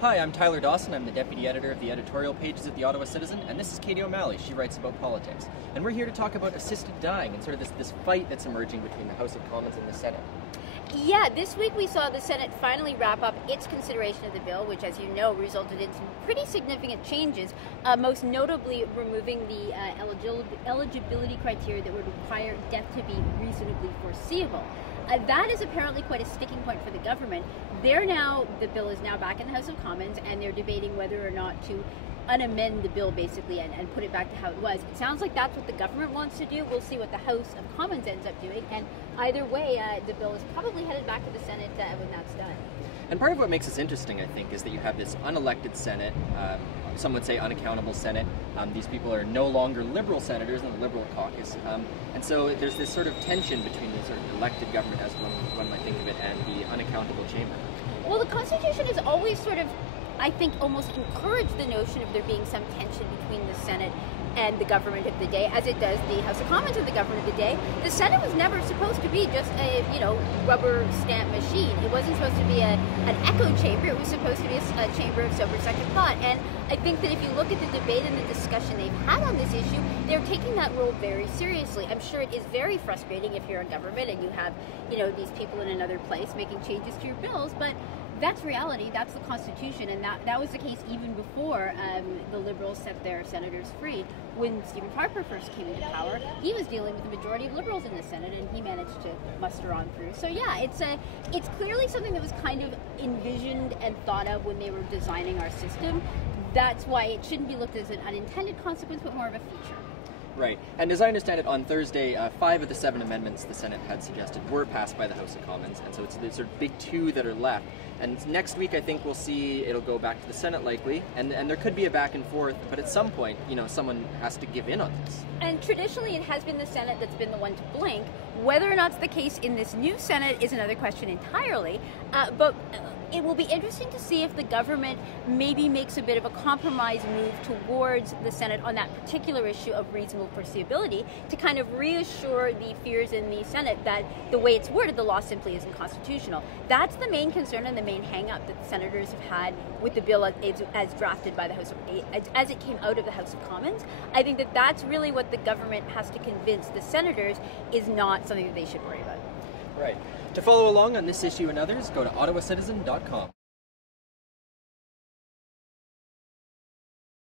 Hi, I'm Tyler Dawson. I'm the deputy editor of the editorial pages at the Ottawa Citizen, and this is Kady O'Malley. She writes about politics. And we're here to talk about assisted dying and sort of this fight that's emerging between the House of Commons and the Senate. Yeah, this week we saw the Senate finally wrap up its consideration of the bill, which, as you know, resulted in some pretty significant changes, most notably removing the eligibility criteria that would require death to be reasonably foreseeable. That is apparently quite a sticking point for the government. The bill is now back in the House of Commons, and they're debating whether or not to unamend the bill, basically, and put it back to how it was. It sounds like that's what the government wants to do. We'll see what the House of Commons ends up doing, and either way, the bill is probably headed back to the Senate when that's done. And part of what makes this interesting, I think, is that you have this unelected Senate, some would say unaccountable Senate. These people are no longer Liberal senators in the Liberal caucus. And so there's this sort of tension between the sort of elected government, as one might think of it, and the unaccountable chamber. Well, the Constitution has always sort of, I think, almost encouraged the notion of there being some tension between the Senate and the government of the day, as it does the House of Commons and the government of the day. The Senate was never supposed to be just a, rubber stamp machine. It wasn't supposed to be an echo chamber. It was supposed to be a chamber of sober second thought. And I think that if you look at the debate and the discussion they've had on this issue, they're taking that role very seriously. I'm sure it is very frustrating if you're in government and you have, these people in another place making changes to your bills, but that's reality. That's the Constitution, and that was the case even before the Liberals set their senators free. When Stephen Harper first came into power, he was dealing with the majority of Liberals in the Senate, and he managed to muster on through. So yeah, it's clearly something that was kind of envisioned and thought of when they were designing our system. That's why it shouldn't be looked as an unintended consequence, but more of a feature. Right. And as I understand it, on Thursday, 5 of the 7 amendments the Senate had suggested were passed by the House of Commons, and so it's the sort of big 2 that are left. And next week, I think we'll see it'll go back to the Senate likely, and there could be a back and forth, but at some point, someone has to give in on this. And traditionally, it has been the Senate that's been the one to blink. Whether or not it's the case in this new Senate is another question entirely, but it will be interesting to see if the government maybe makes a bit of a compromise move towards the Senate on that particular issue of reasonable foreseeability to kind of reassure the fears in the Senate that the way it's worded, the law simply isn't constitutional. That's the main concern and the main hang-up that the senators have had with the bill as drafted by the House as it came out of the House of Commons. I think that that's really what the government has to convince the senators is not something that they should worry about. Right. To follow along on this issue and others, go to ottawacitizen.com.